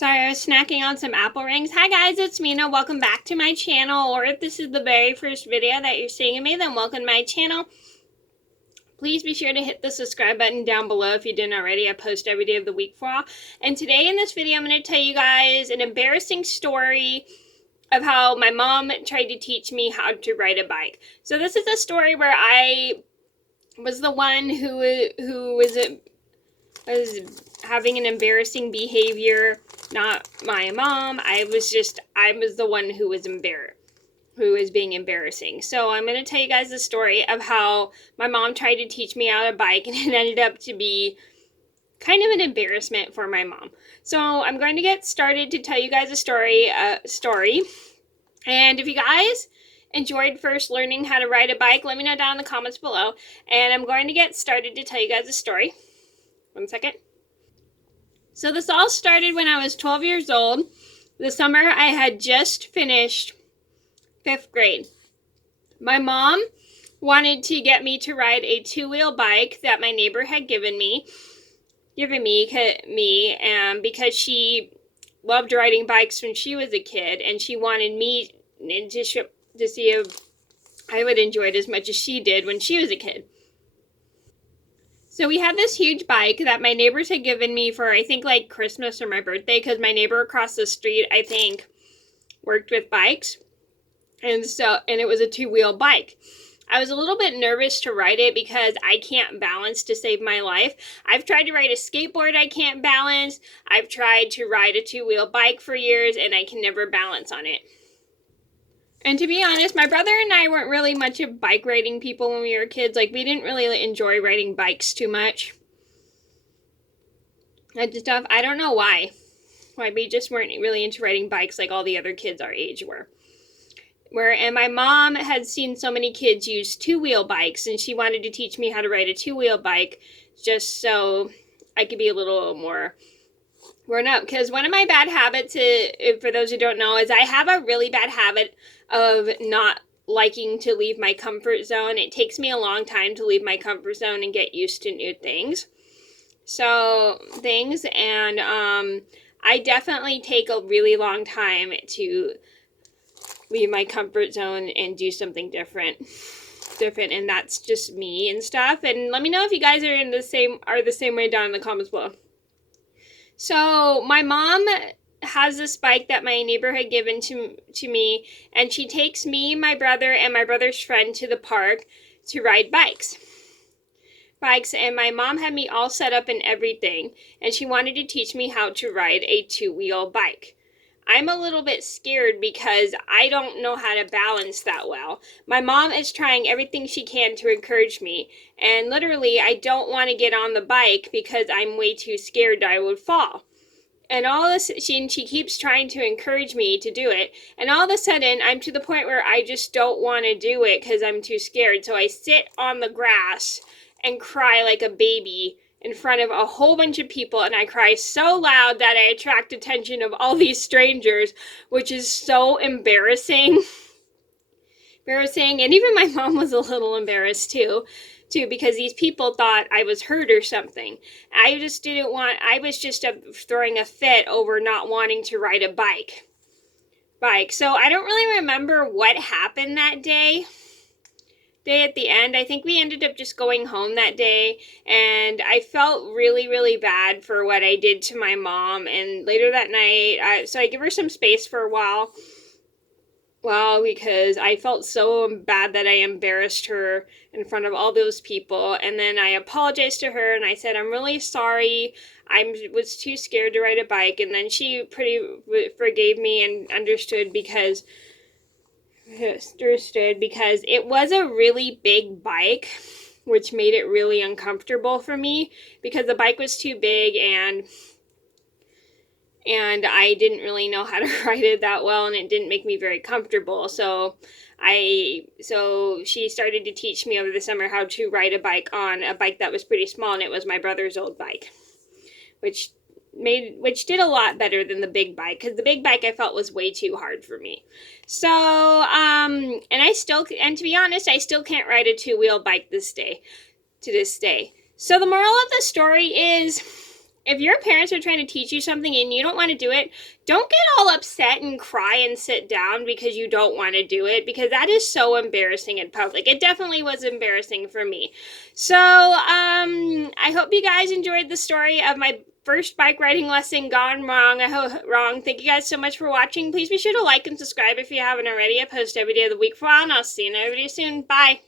Sorry, I was snacking on some apple rings. Hi guys, it's Mena. Welcome back to my channel. Or if this is the very first video that you're seeing of me, then welcome to my channel. Please be sure to hit the subscribe button down below if you didn't already. I post every day of the week for all. And today in this video, I'm going to tell you guys an embarrassing story of how my mom tried to teach me how to ride a bike. So this is a story where I was the one who was having an embarrassing behavior, not my mom. I was the one who was being embarrassing. So I'm going to tell you guys the story of how my mom tried to teach me how to bike, and it ended up to be kind of an embarrassment for my mom. So I'm going to get started to tell you guys a story. And if you guys enjoyed first learning how to ride a bike, let me know down in the comments below. And I'm going to get started to tell you guys a story. One second. So this all started when I was 12 years old. The summer I had just finished 5th grade. My mom wanted to get me to ride a two-wheel bike that my neighbor had given me because she loved riding bikes when she was a kid, and she wanted me to see if I would enjoy it as much as she did when she was a kid. So we had this huge bike that my neighbors had given me for, I think, like Christmas or my birthday, because my neighbor across the street, I think, worked with bikes. And it was a two-wheel bike. I was a little bit nervous to ride it because I can't balance to save my life. I've tried to ride a skateboard, I can't balance. I've tried to ride a two-wheel bike for years, and I can never balance on it. And to be honest, my brother and I weren't really much of bike riding people when we were kids. Like, we didn't really enjoy riding bikes too much. And stuff. I don't know why. We just weren't really into riding bikes like all the other kids our age were. And my mom had seen so many kids use two-wheel bikes, and she wanted to teach me how to ride a two-wheel bike just so I could be a little more grown up. Because one of my bad habits, for those who don't know, is I have a really bad habit of not liking to leave my comfort zone. It takes me a long time to leave my comfort zone and get used to new things. And I definitely take a really long time to leave my comfort zone and do something different, and that's just me and stuff. And let me know if you guys are the same way down in the comments below. So my mom has this bike that my neighbor had given to me, and she takes me, my brother, and my brother's friend to the park to ride bikes. And my mom had me all set up and everything, and she wanted to teach me how to ride a two-wheel bike. I'm a little bit scared because I don't know how to balance that well. My mom is trying everything she can to encourage me, and literally I don't want to get on the bike because I'm way too scared I would fall. And all this, she keeps trying to encourage me to do it, and all of a sudden I'm to the point where I just don't want to do it because I'm too scared. So I sit on the grass and cry like a baby in front of a whole bunch of people, and I cry so loud that I attract attention of all these strangers, which is so embarrassing. And even my mom was a little embarrassed too, because these people thought I was hurt or something. I was just throwing a fit over not wanting to ride a bike. So I don't really remember what happened that day at the end. I think we ended up just going home that day, and I felt really, really bad for what I did to my mom. And later that night, so I give her some space for a while, because I felt so bad that I embarrassed her in front of all those people. And then I apologized to her, and I said, I'm really sorry. I was too scared to ride a bike. And then she forgave me and understood because it was a really big bike, which made it really uncomfortable for me because the bike was too big, and I didn't really know how to ride it that well, and it didn't make me very comfortable. So she started to teach me over the summer how to ride a bike on a bike that was pretty small, and it was my brother's old bike, which did a lot better than the big bike, because the big bike I felt was way too hard for me. So, and to be honest, I still can't ride a two-wheel bike to this day. So the moral of the story is if your parents are trying to teach you something and you don't want to do it, don't get all upset and cry and sit down because you don't want to do it, because that is so embarrassing in public. It definitely was embarrassing for me. So, I hope you guys enjoyed the story of my first bike riding lesson gone wrong. Wrong. Thank you guys so much for watching. Please be sure to like and subscribe if you haven't already. I post every day of the week for a while, and I'll see you in every video soon. Bye.